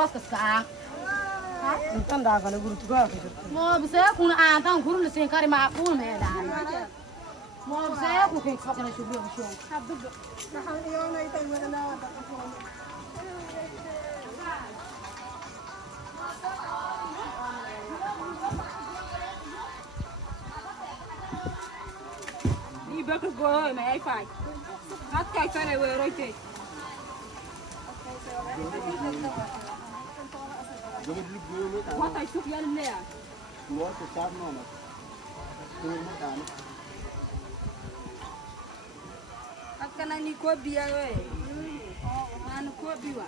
Sa tan da kale guru tuga ke mo bse kun an tan kurul sen kare ma kun me da mo bse ku ke khapna shubi shu Ni bakal go me ai fai. Hat kai fare we roite. What I should yell there. Akana ni ko biya we. Man ko biwa.